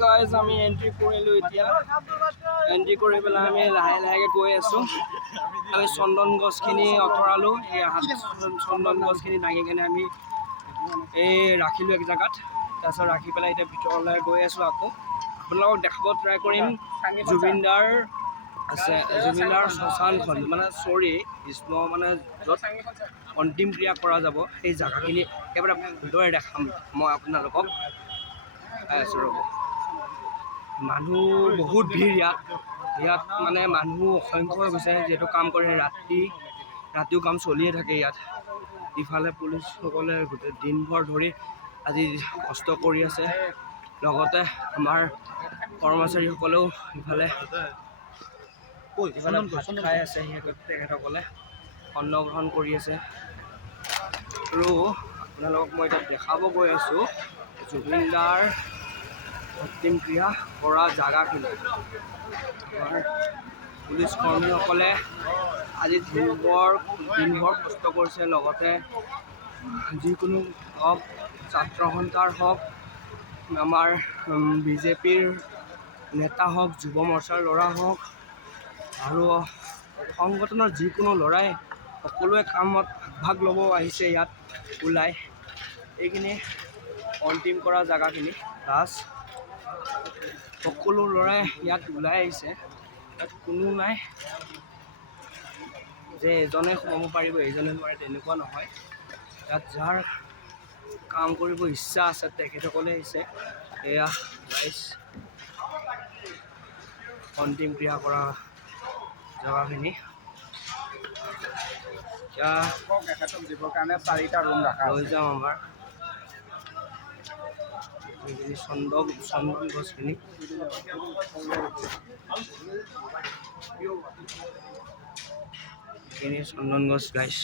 guys আমি entry কৰিলোঁ এতিয়া এন্ট্ৰি কৰি পেলাই আমি লাহে লাহেকৈ গৈ আছোঁ আমি চন্দন গছখিনি আঁতৰালোঁ এই চন্দন গছখিনি দাঙি কিনে আমি এই ৰাখিলোঁ এক জেগাত তাৰপিছত ৰাখি পেলাই এতিয়া ভিতৰলৈ গৈ আছোঁ আকৌ আপোনালোকক দেখাব ট্ৰাই কৰিম জুবিনদাৰ আছে জুবিনদাৰ শ্মশানখন মানে মানে য'ত অন্তিম ক্ৰিয়া কৰা যাব সেই জেগাখিনি একেবাৰে ভালদৰে দেখাম মই আপোনালোকক আছোঁ ৰ'ব মানুহ বহুত ভিৰ ইয়াত মানে মানুহ অসংখ্য হৈ গৈছে যিহেতু কাম কৰে ৰাতিও কাম চলিয়ে থাকে ইয়াত ইফালে পুলিচসকলে গোটেই দিনভৰ ধৰি আজি কষ্ট কৰি আছে লগতে আমাৰ কৰ্মচাৰীসকলেও ইফালে ভাত খাই আছে তেখেতসকলে অন্নগ্ৰহণ কৰি আছে আৰু আপোনালোকক মই এতিয়া দেখাব গৈ আছোঁ জুবিনদাৰ অন্তিম ক্ৰিয়া কৰা জাগাখিনি আমাৰ পুলিচ কৰ্মীসকলে আজি দিনভৰ কষ্ট কৰিছে লগতে যিকোনো হওক ছাত্ৰ সন্থাৰ হওক আমাৰ বিজেপিৰ নেতা হওক যুৱ মৰ্চাৰ ল'ৰা হওক আৰু সংগঠনৰ যিকোনো ল'ৰাই সকলোৱে কামত ভাগ ল'ব আহিছে ইয়াত ওলাই এইখিনি অন্তিম কৰা জেগাখিনি প্লাছ সকলো ল'ৰাই ইয়াত ওলাই আহিছে ইয়াত কোনো নাই যে এজনে সোমাব পাৰিব এজনে নোৱাৰে তেনেকুৱা নহয় ইয়াত যাৰ কাম কৰিব ইচ্ছা আছে তেখেতসকলে আহিছে এয়া গাইজ অন্তিম ক্ৰিয়া কৰা জেগাখিনি এতিয়া দিবৰ কাৰণে 4টা ৰুম ৰাখা লৈ যাওঁ আমাৰ এইখিনি চন্দন গছখিনি এইখিনি চন্দন গছ গাইছ